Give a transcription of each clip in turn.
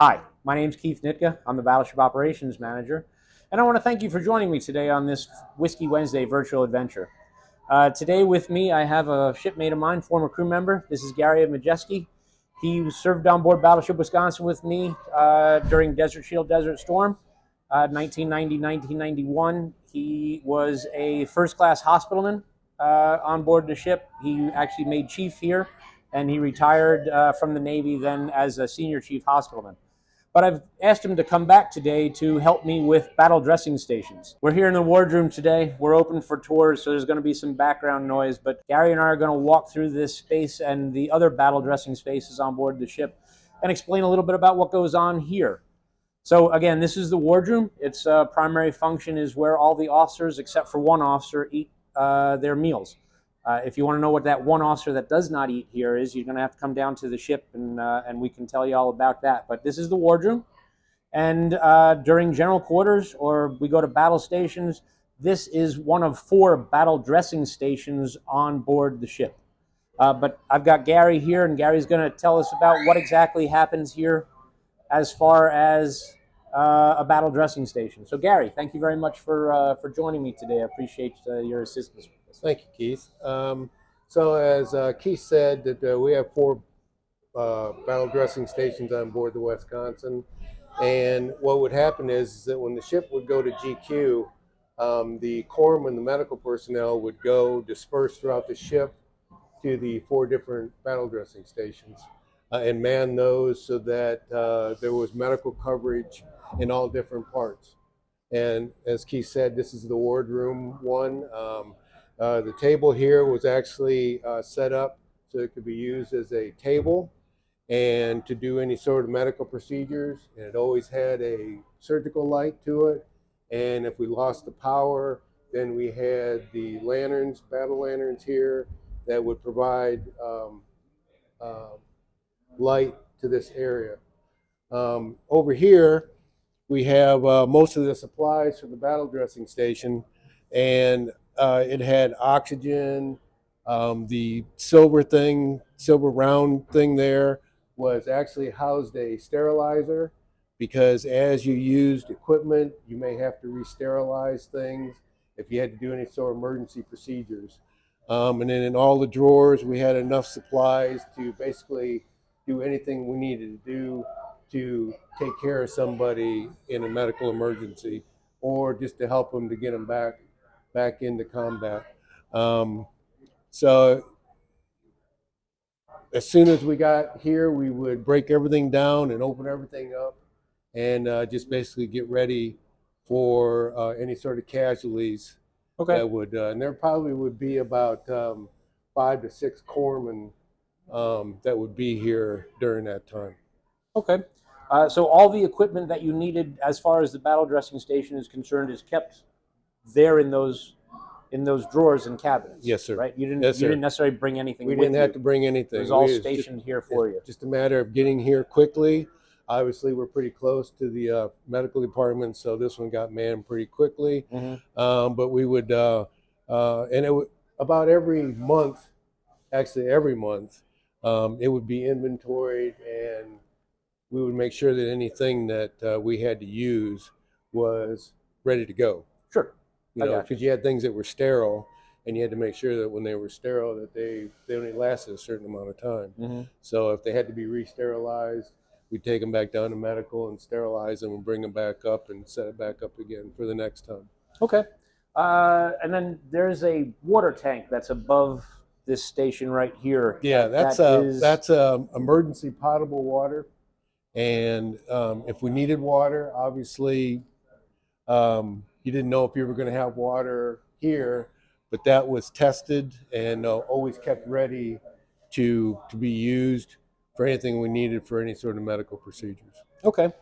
Hi, my name's Keith Nitka. I'm the Battleship Operations Manager, and I want to thank you for joining me today on this Whiskey Wednesday virtual adventure. Today with me, I have a shipmate of mine, former crew member. This is Gary of Majeske. He served on board Battleship Wisconsin with me during Desert Shield, Desert Storm, 1990-1991. He was a first-class hospitalman on board the ship. He actually made chief here, and he retired from the Navy then as a senior chief hospitalman. But I've asked him to come back today to help me with battle dressing stations. We're here in the wardroom today. We're open for tours, so there's going to be some background noise, but Gary and I are going to walk through this space and the other battle dressing spaces on board the ship and explain a little bit about what goes on here. So again, this is the wardroom. Its primary function is where all the officers, except for one officer, eat their meals. If you want to know what that one officer that does not eat here is, you're going to have to come down to the ship and we can tell you all about that. But this is the wardroom. And during general quarters or we go to battle stations, this is one of 4 battle dressing stations on board the ship. But I've got Gary here, and Gary's going to tell us about what exactly happens here as far as a battle dressing station. So Gary, thank you very much for joining me today. I appreciate your assistance. Thank you, Keith. So as Keith said, that we have 4 battle dressing stations on board the Wisconsin, and what would happen is that when the ship would go to GQ, the corpsmen, the medical personnel, would go disperse throughout the ship to the 4 different battle dressing stations and man those so that there was medical coverage in all different parts. And as Keith said, this is the wardroom one. The table here was actually set up so it could be used as a table and to do any sort of medical procedures. And it always had a surgical light to it. And if we lost the power, then we had the lanterns, battle lanterns here that would provide light to this area. Over here, we have most of the supplies for the battle dressing station, and it had oxygen. The silver round thing there was actually housed a sterilizer because as you used equipment, you may have to re-sterilize things if you had to do any sort of emergency procedures. And then in all the drawers, we had enough supplies to basically do anything we needed to do to take care of somebody in a medical emergency or just to help them to get them back into combat. So as soon as we got here, we would break everything down and open everything up and just basically get ready for any sort of casualties. Okay. That would, and there probably would be about 5 to 6 corpsmen that would be here during that time. Okay. So all the equipment that you needed as far as the battle dressing station is concerned is kept there in those drawers and cabinets. Yes, sir. Right? You didn't Yes, you sir. didn't necessarily bring anything We with didn't have you. to bring anything. It was all It's stationed here for you. just a matter of getting here quickly. Obviously, we're pretty close to the medical department, so this one got manned pretty quickly. But we would, and it would about every month, actually every month, it would be inventoried, and we would make sure that anything that we had to use was ready to go. Sure. You know, because you had things that were sterile, and you had to make sure that when they were sterile that they only lasted a certain amount of time. So if they had to be re-sterilized, we'd take them back down to medical and sterilize them and bring them back up and set it back up again for the next time. Okay. And then there's a water tank that's above this station right here. Yeah, that's emergency potable water. And if we needed water, obviously, you didn't know if you were going to have water here, but that was tested and always kept ready to be used for anything we needed for any sort of medical procedures. Okay.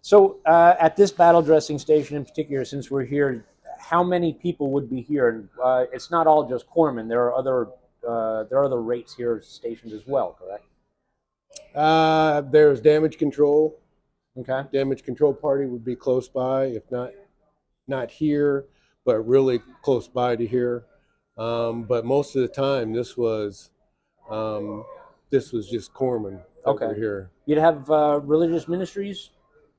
So at this battle dressing station in particular, since we're here, how many people would be here? And it's not all just corpsmen. There are other rates here stationed as well, correct? There's damage control. Okay. Damage control party would be close by, if not here, but really close by to here. But most of the time, this was just corpsmen that Okay. were here. You'd have religious ministries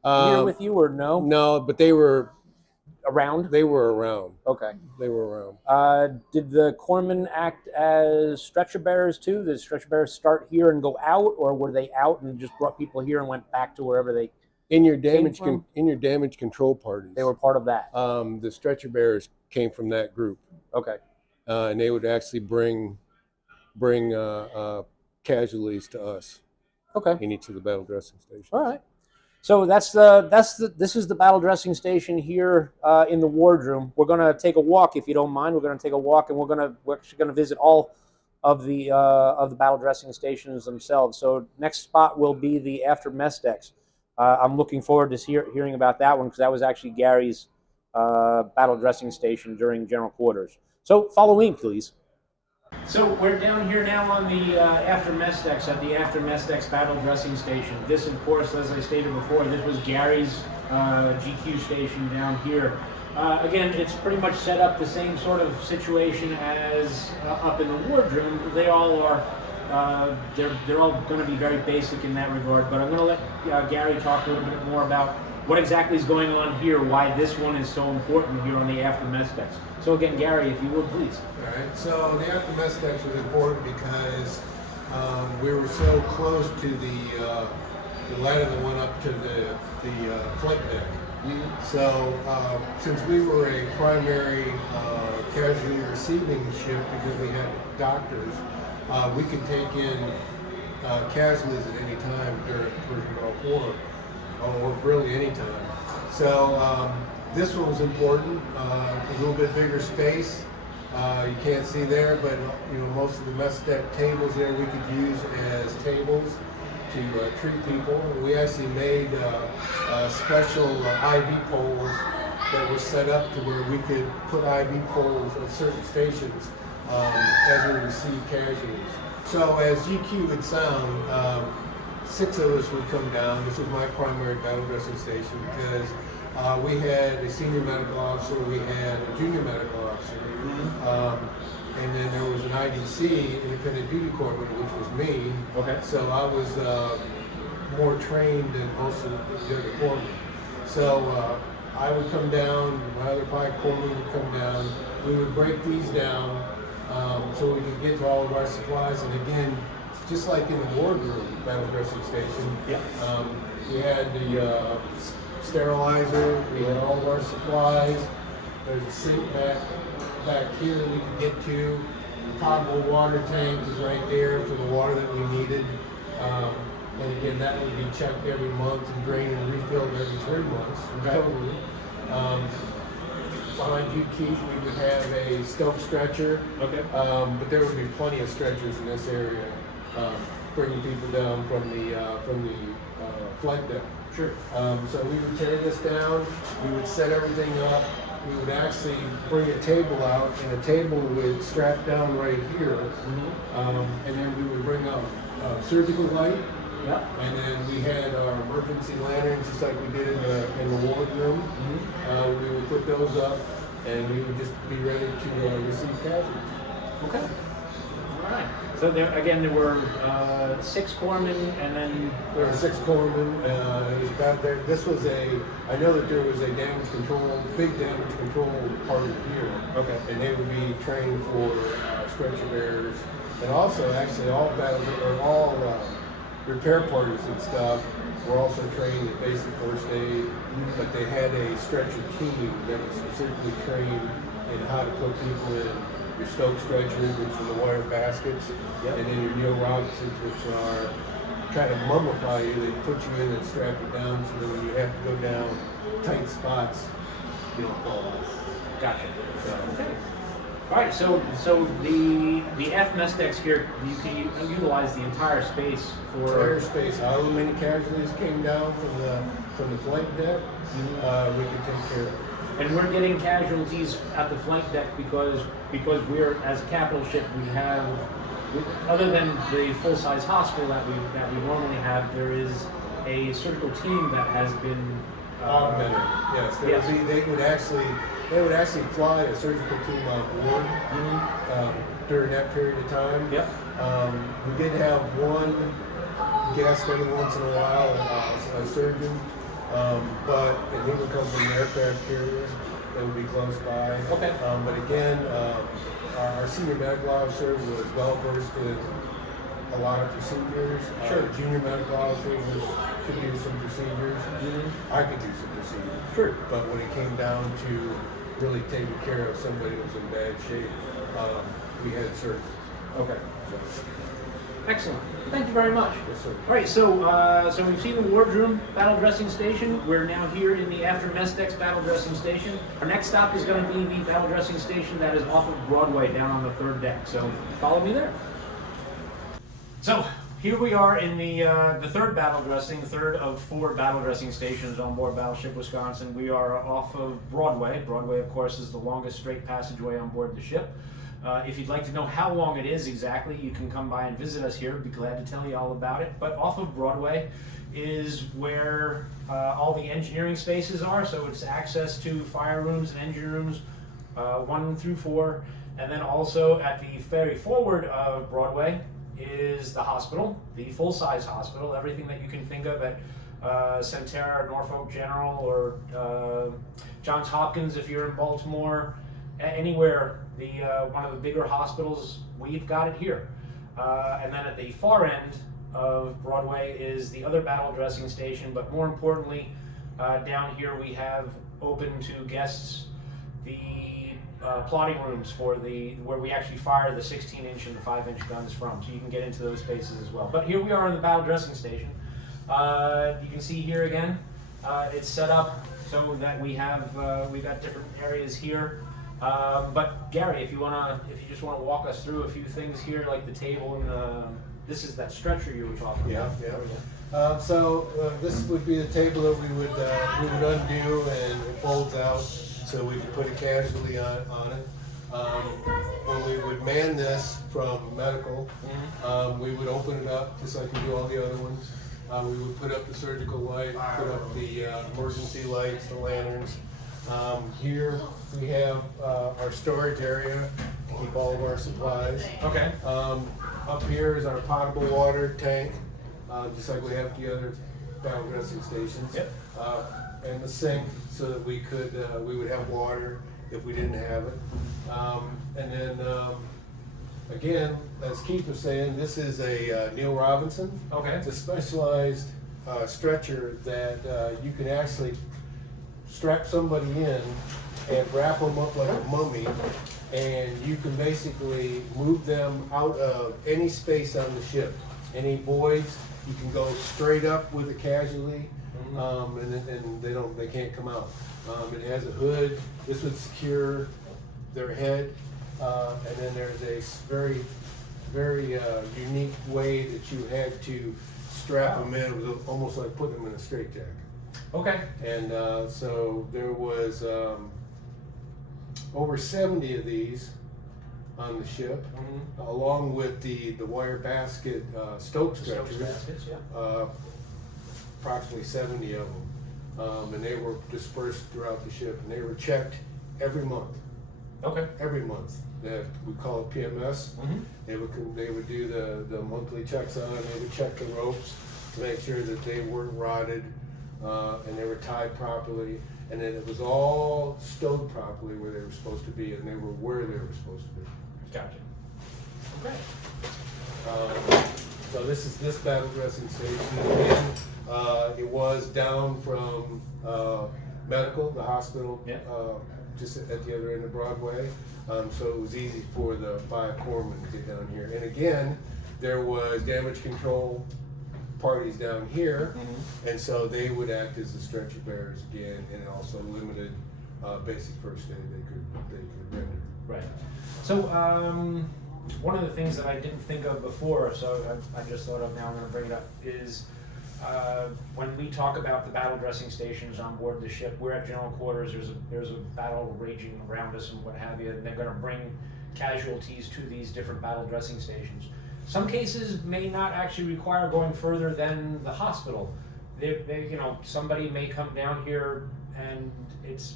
here with you, or no? No, but they were Around? around. Okay. They were around. Did the corpsmen act as stretcher bearers too? Did stretcher bearers start here and go out, or were they out and just brought people here and went back to wherever they In your came from? in your damage control parties, They were part of that. the stretcher bearers came from that group, Okay. and they would actually bring casualties to us Okay. in each of the battle dressing stations. All right. So this is the battle dressing station here in the wardroom. We're gonna take a walk, if you don't mind. We're gonna take a walk, and we're actually gonna visit all of the battle dressing stations themselves. So next spot will be the after mess decks. I'm looking forward to hearing about that one, because that was actually Gary's battle dressing station during general quarters. So follow me, please. So we're down here now on the after mess decks at the after mess decks battle dressing station. This, of course, as I stated before, this was Gary's GQ station down here. Again, it's pretty much set up the same sort of situation as up in the wardroom. They all are. They're all going to be very basic in that regard. But I'm going to let Gary talk a little bit more about what exactly is going on here, why this one is so important here on the after mess decks. So again, Gary, if you would, please. All right. So the after mess decks was important because we were so close to the ladder that went up to the flight deck. Mm-hmm. So since we were a primary casualty receiving ship because we had doctors, we could take in casualties at any time during Persian Gulf War, or really any time. So this one was important. A little bit bigger space. You can't see there, but most of the mess deck tables there we could use as tables to treat people. We actually made special IV poles that were set up to where we could put IV poles at certain stations as we receive casualties. So as GQ would sound, 6 of us would come down. This was my primary battle dressing station because we had a senior medical officer, we had a junior medical officer, and then there was an IDC, independent duty corpsman, which was me. Okay. So I was more trained than most of the other corpsmen. So I would come down, my other 5 corpsmen would come down. We would break these down so we could get to all of our supplies. And again, just like in the wardroom battle dressing station, we had the sterilizer, we had all of our supplies. There's a sink back here that we could get to. The potable water tank is right there for the water that we needed. And again, that would be checked every month and drained and refilled every 3 months totally. Behind you, Keith, we would have a stove stretcher. Okay. But there would be plenty of stretchers in this area, bringing people down from the flight deck. Sure. So we would tear this down, we would set everything up, we would actually bring a table out, and a table would strap down right here, and then we would bring up surgical light, and then we had our emergency lanterns, just like we did in the wardroom. We would put those up, and we would just be ready to receive casualties. Okay. All right. So there were 6 corpsmen, and then there were 6 corpsmen. It was about there. This was I know that there was a big damage control part here. Okay. And they would be trained for stretcher bearers, and also actually all repair parties and stuff were also trained in basic first aid. But they had a stretcher team that was specifically trained in how to put people in your Stoke stretchers, which are the wire baskets, and then your Neil Robinsons, which are kind of mummify you. They put you in and strap you down so that when you have to go down tight spots, you don't fall off. Gotcha. Okay. All right. So the F mess decks here, you can utilize the entire space for entire space. However many casualties came down from the flight deck, we could take care of. And we're getting casualties at the flight deck because we're, as a capital ship, we have, other than the full-size hospital that we normally have, there is a surgical team that has been augmented. Yes, they would actually fly a surgical team on board during that period of time. Yep. We did have one guest every once in a while, a surgeon, and he would come from an aircraft carrier that would be close by. Okay. But again, our senior medical officer was well versed in a lot of procedures. Sure. Junior medical officer could do some procedures. Mm-hmm. I could do some procedures. Sure. But when it came down to really taking care of somebody who was in bad shape, we had surgery. Okay. So, Excellent. Thank you very much. yes, sir. All right, so we've seen the Wardroom battle dressing station. We're now here in the after Mestex battle dressing station. Our next stop is going to be the battle dressing station that is off of Broadway down on the third deck. So follow me there. So here we are in the third battle dressing, third of 4 battle dressing stations on board Battleship Wisconsin. We are off of Broadway. Broadway, of course, is the longest straight passageway on board the ship. If you'd like to know how long it is exactly, you can come by and visit us here. We'd be glad to tell you all about it. But off of Broadway is where all the engineering spaces are. So it's access to fire rooms and engine rooms 1 through 4. And then also at the ferry forward of Broadway is the hospital, the full-size hospital, everything that you can think of at Centera, Norfolk General, or Johns Hopkins if you're in Baltimore, anywhere, one of the bigger hospitals, we've got it here. And then at the far end of Broadway is the other battle dressing station, but more importantly, down here we have open to guests the plotting rooms for where we actually fire the 16-inch and the 5-inch guns from, so you can get into those spaces as well. But here we are in the battle dressing station. You can see here again, it's set up so that we've got different areas here. But Gary, if you just want to walk us through a few things here, like the table and this is that stretcher you were talking about. Yeah. This would be the table that we would undo and it folds out, so we could put a casualty on it. When we would man this from medical, we would open it up just like we do all the other ones. We would put up the surgical light, put up the emergency lights, the lanterns. Here we have our storage area to keep all of our supplies. Okay. Up here is our potable water tank, just like we have at the other battle dressing stations. Yep. And the sink, so that we would have water if we didn't have it. And then again, as Keith was saying, this is a Neil Robinson. Okay. It's a specialized stretcher that you can actually strap somebody in and wrap them up like a mummy, and you can basically move them out of any space on the ship. Any voids, you can go straight up with a casualty, and they can't come out. It has a hood. This would secure their head, and then there's a very, very unique way that you had to strap them in. It was almost like putting them in a straitjacket. Okay. And so there was over 70 of these on the ship, along with the wire basket stoke stretchers, baskets, yeah. approximately 70 of them. And they were dispersed throughout the ship, and they were checked every month. Okay. Every month. We call it PMS. They would do the monthly checks on it. They would check the ropes to make sure that they weren't rotted. And they were tied properly, and then it was all stowed properly where they were supposed to be, and they were where they were supposed to be. Gotcha. Okay. So this is this battle dressing station. Again, it was down from medical, the hospital, just at the other end of Broadway. So it was easy for the fire corpsman to get down here. And again, there was damage control parties down here, and so they would act as the stretcher bearers again, and also limited basic first aid they could render. Right. So one of the things that I didn't think of before, so I just thought of now, I'm going to bring it up, is when we talk about the battle dressing stations on board the ship, we're at general quarters, there's a battle raging around us and what have you, and they're going to bring casualties to these different battle dressing stations. Some cases may not actually require going further than the hospital. Somebody may come down here and it's,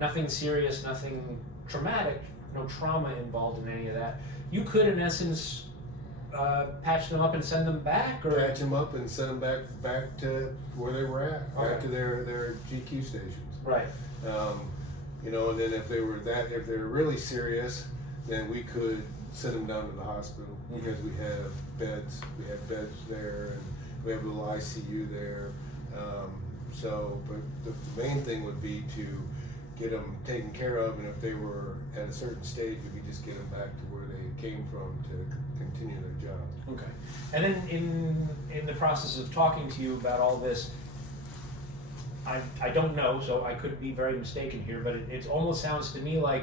nothing serious, nothing traumatic, no trauma involved in any of that. You could, in essence, patch them up and send them back, or Patch them up and send them back to where they were at, back Okay. to their GQ stations. right? You know, and then if they were really serious, then we could send them down to the hospital because we have beds there, and we have a little ICU there. But the main thing would be to get them taken care of, and if they were at a certain stage, we could just get them back to where they came from to continue their job. Okay. And then in the process of talking to you about all this, I don't know, so I could be very mistaken here, but it almost sounds to me like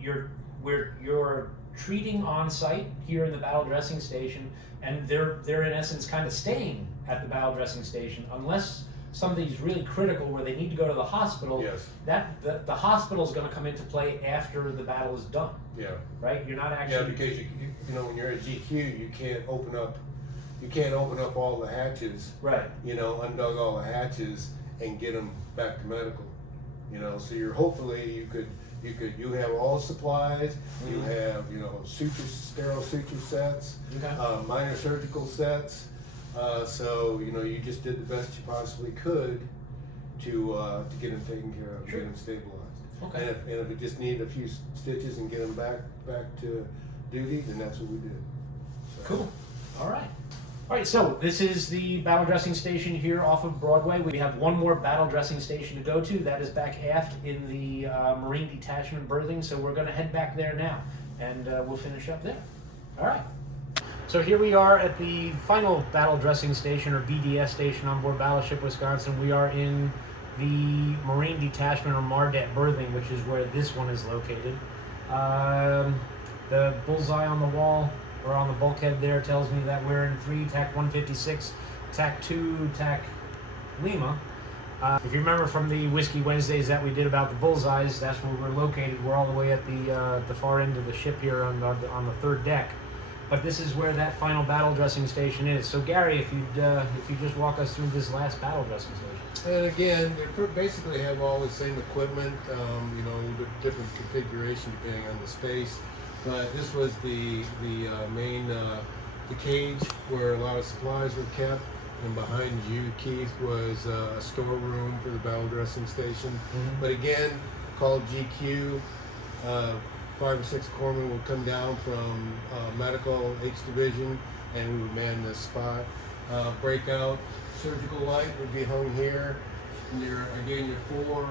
you're treating on site here in the battle dressing station, and they're in essence kind of staying at the battle dressing station unless something's really critical where they need to go to the hospital. Yes. The hospital's going to come into play after the battle is done. Yeah. Right? You're not Yeah, actually. because you know, when you're at GQ, you can't open up all the hatches. Right. You know, undug all the hatches and get them back to medical. You know, so you have all the supplies. Mm-hmm. You have, you know, sterile suture sets, Okay. minor surgical sets. So you know, you just did the best you possibly could to get them taken care of, Sure. get them stabilized. Okay. And if it just needed a few stitches and get them back to duty, then that's what we did. So. Cool. All right. All right, so this is the battle dressing station here off of Broadway. We have one more battle dressing station to go to. That is back aft in the Marine Detachment berthing, so we're going to head back there now, and we'll finish up there. All right. So here we are at the final battle dressing station, or BDS station, on board Battleship Wisconsin. We are in the Marine Detachment, or MARDET berthing, which is where this one is located. The bullseye on the wall, or on the bulkhead there, tells me that we're in 3, TAC 156, TAC 2, TAC Lima. If you remember from the Whiskey Wednesdays that we did about the bullseyes, that's where we're located. We're all the way at the far end of the ship here on the third deck. But this is where that final battle dressing station is. So Gary, if you just walk us through this last battle dressing station. And again, they basically have all the same equipment, you know, with different configuration depending on the space. But this was the main the cage where a lot of supplies were kept, and behind you, Keith, was a storeroom for the battle dressing station. Mm-hmm. But again, called GQ. 5 or 6 corpsmen would come down from medical H division, and we would man this spot. Breakout surgical light would be hung here. And your 4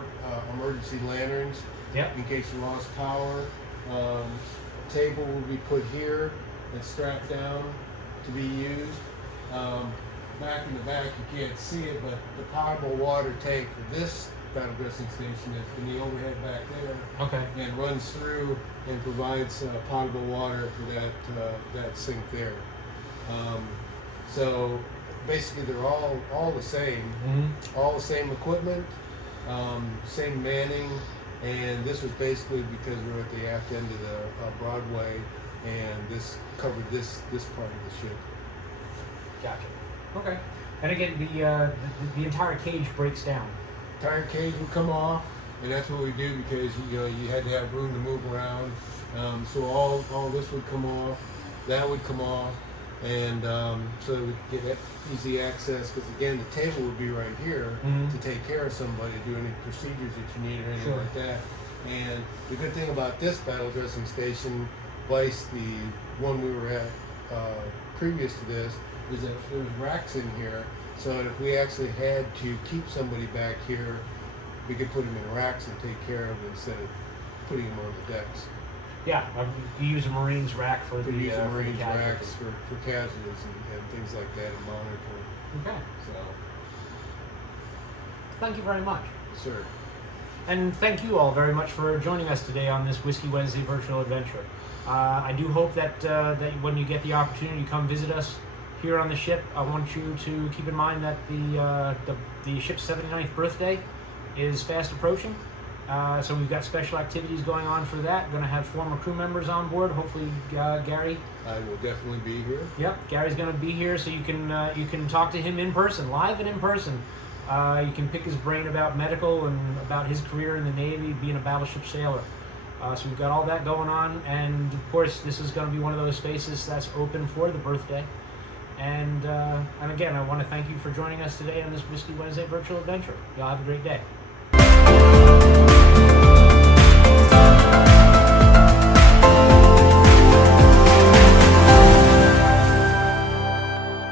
emergency lanterns, Yep. in case you lost power. Table will be put here and strapped down to be used. Back in the back, you can't see it, but the potable water tank for this battle dressing station is in the overhead back there, Okay. and runs through and provides potable water for that sink there. So basically, they're all the same, Mm-hmm. all the same equipment, same manning. And this was basically because we're at the aft end of the Broadway, and this covered this part of the ship. Gotcha. Okay. And again, the entire cage breaks down. Entire cage would come off, and that's what we do because you had to have room to move around. So all this would come off, that would come off, and so we could get easy access. Because again, the table would be right here Mhm. to take care of somebody, do any procedures that you need or anything Sure. like that. And the good thing about this battle dressing station, twice the one we were at previous to this, is that there was racks in here. So if we actually had to keep somebody back here, we could put them in racks and take care of them instead of putting them on the decks. Yeah, you use a Marine's rack for We the could use the for the Marines casualties. racks for casualties and things like that and monitoring. Okay. So, Thank you very much. sir. And thank you all very much for joining us today on this Whiskey Wednesday virtual adventure. I do hope that when you get the opportunity to come visit us here on the ship, I want you to keep in mind that the ship's 79th birthday is fast approaching. So we've got special activities going on for that. Going to have former crew members on board. Hopefully, Gary. I will definitely be here. Yep, Gary's going to be here, so you can talk to him in person, live and in person. You can pick his brain about medical and about his career in the Navy, being a battleship sailor. So we've got all that going on, and of course, this is going to be one of those spaces that's open for the birthday. And again, I want to thank you for joining us today on this Whiskey Wednesday virtual adventure. Y'all have a great day.